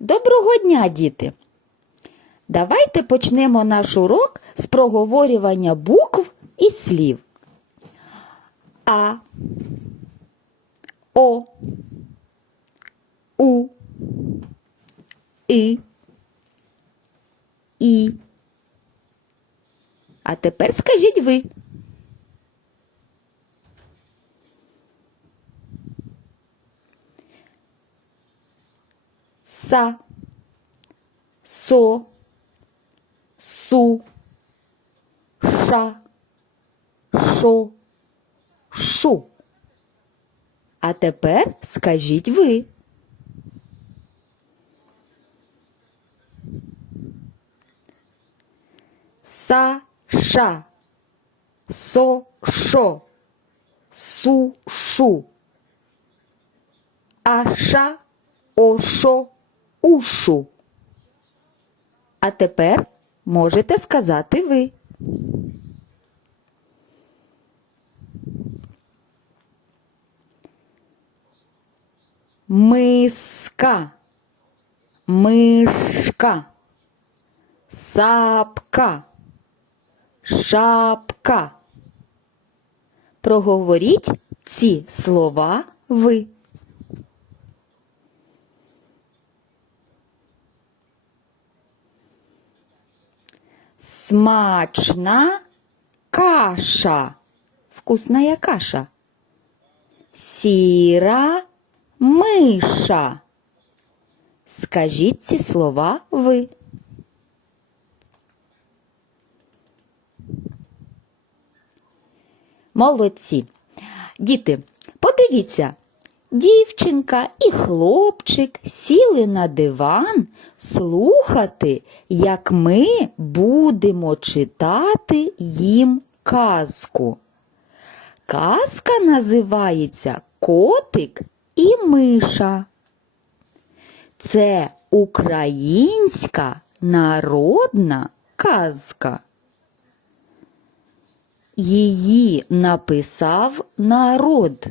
Доброго дня, діти! Давайте почнемо наш урок з проговорювання букв і слів. А, О, У, І, І. А тепер скажіть ви. Са, со, су, ша, шо, шу. А тепер скажіть ви. Шо, су, шу. Аша, ошо, ушу. А тепер можете сказати ви. Миска, мишка, сапка, шапка. Проговоріть ці слова ви. Смачна каша. Вкусная каша. Сіра миша. Скажіть ці слова ви. Молодці. Діти, подивіться. Дівчинка і хлопчик сіли на диван слухати, як ми будемо читати їм казку. Казка називається Котик і миша. Це українська народна казка. Її написав народ.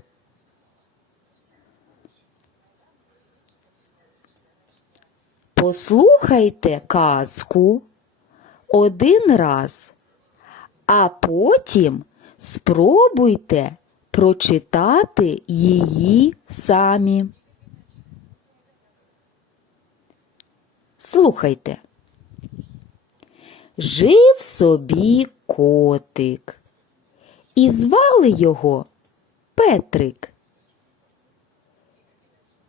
Послухайте казку один раз, а потім спробуйте прочитати її самі. Слухайте. Жив собі котик, і звали його Петрик.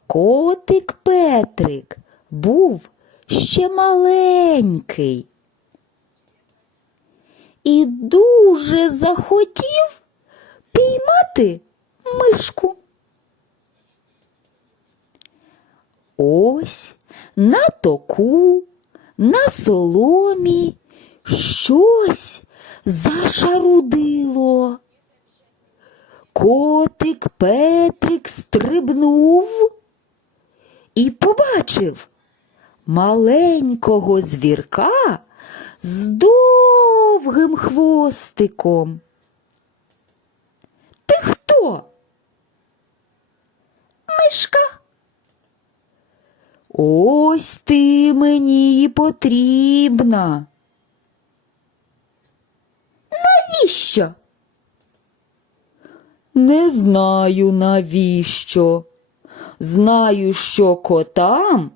Котик Петрик був ще маленький і дуже захотів піймати мишку. Ось на току, на соломі щось зашарудило. Котик Петрик стрибнув і побачив маленького звірка з довгим хвостиком. Ти хто? Мишка. Ось ти мені і потрібна. Навіщо? Не знаю навіщо. Знаю, що котам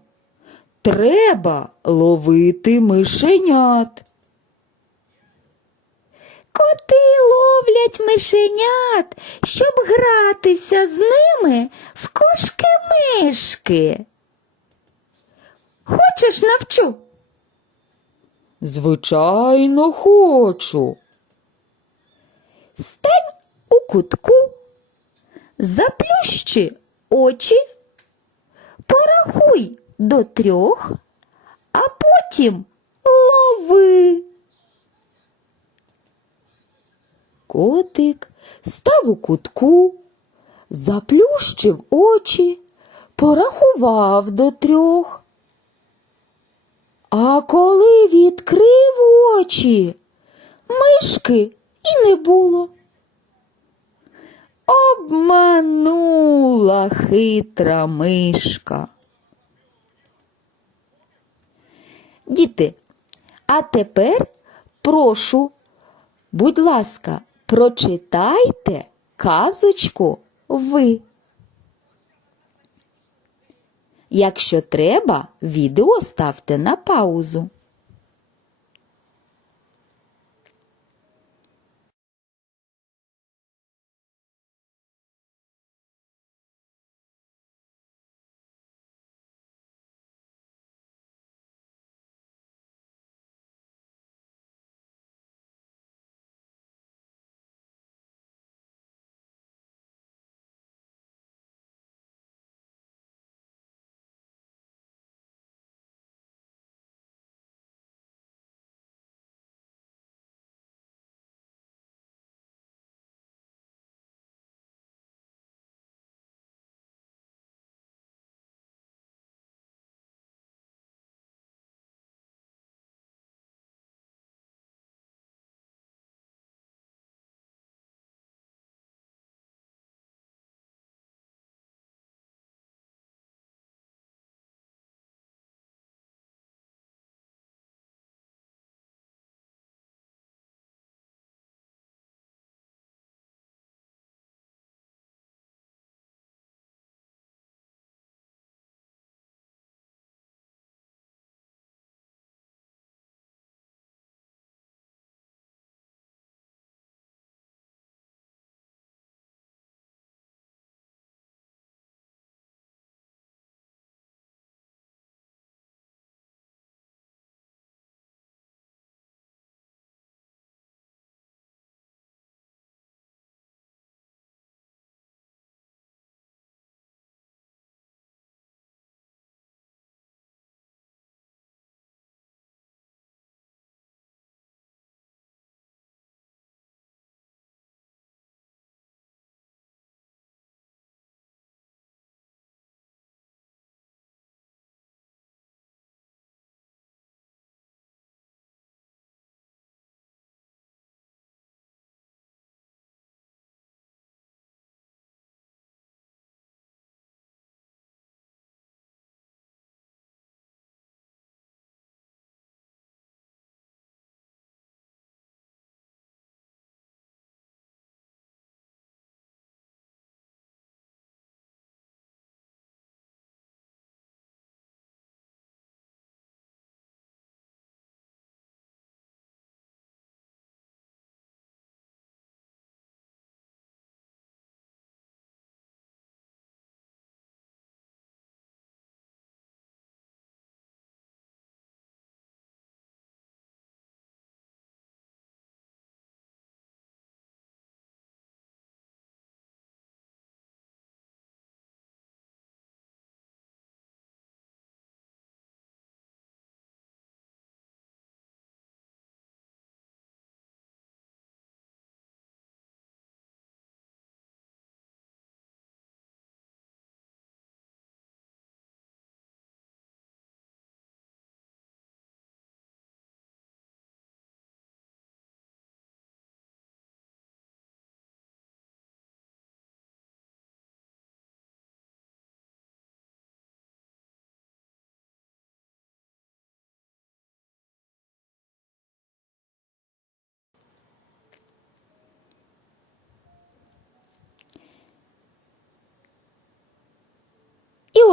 треба ловити мишенят. Коти ловлять мишенят, щоб гратися з ними в кошки-мишки. Хочеш навчу? Звичайно, хочу. Стань у кутку, заплющи очі, порахуй до трьох, а потім лови. Котик став у кутку, заплющив очі, порахував до трьох. А коли відкрив очі, мишки і не було. Обманула хитра мишка. Діти, а тепер прошу, будь ласка, прочитайте казочку ви. Якщо треба, відео ставте на паузу.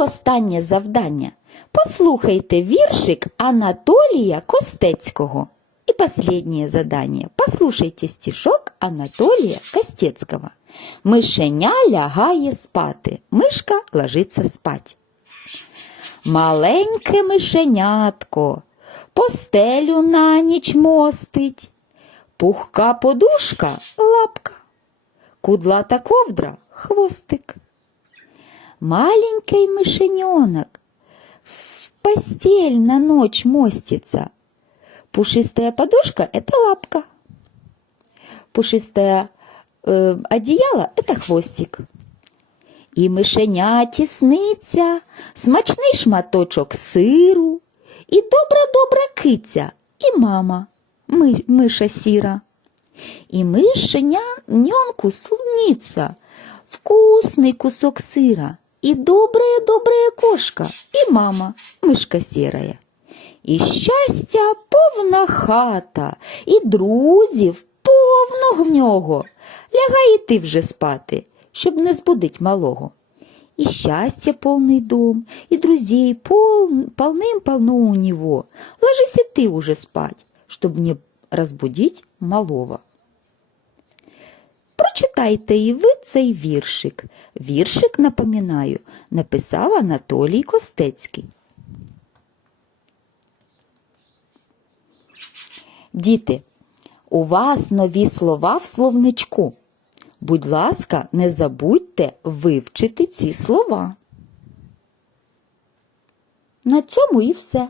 Останнє завдання. Послухайте віршик Анатолія Костецького. И последнее задание. Послушайте стишок Анатолія Костецького. Мишеня лягає спати, мишка ложиться спать. Маленьке мишенятко постелю на ніч мостить, пухка подушка лапка, кудлата ковдра хвостик. Маленький мышененок в постель на ночь мостится. Пушистая подушка – это лапка. Пушистое э, одеяло – это хвостик. І мишеняті сниться смачний шматочок сиру, і добра-добра киця, і мама, ми, миша сіра. И мышенянку снится вкусный кусок сыра, и добрая-добрая кошка, и мама, мышка серая. І щастя повна хата, і друзів повно в нього. Лягай і ти вже спати, щоб не збудить малого. И счастья полный дом, и друзей пол, полным-полно у него. Ложись и ты уже спать, чтобы не разбудить малого. Прочитайте і ви цей віршик. Віршик, напоминаю, написав Анатолій Костецький. Діти, у вас нові слова в словничку. Будь ласка, не забудьте вивчити ці слова. На цьому і все.